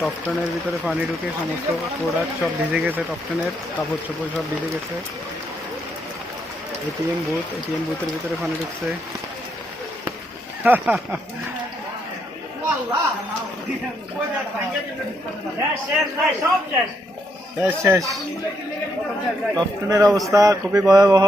টপটনের ভিতরে পানি ঢুকে সমস্ত প্রোডাক্ট সব ভিজে গেছে। টপটনের কাপড় চোপড় সব ভিজে গেছে। এটিএম বুথের ভিতরে পানি ঢুকছে। শেষ। টপটনের অবস্থা খুবই ভয়াবহ।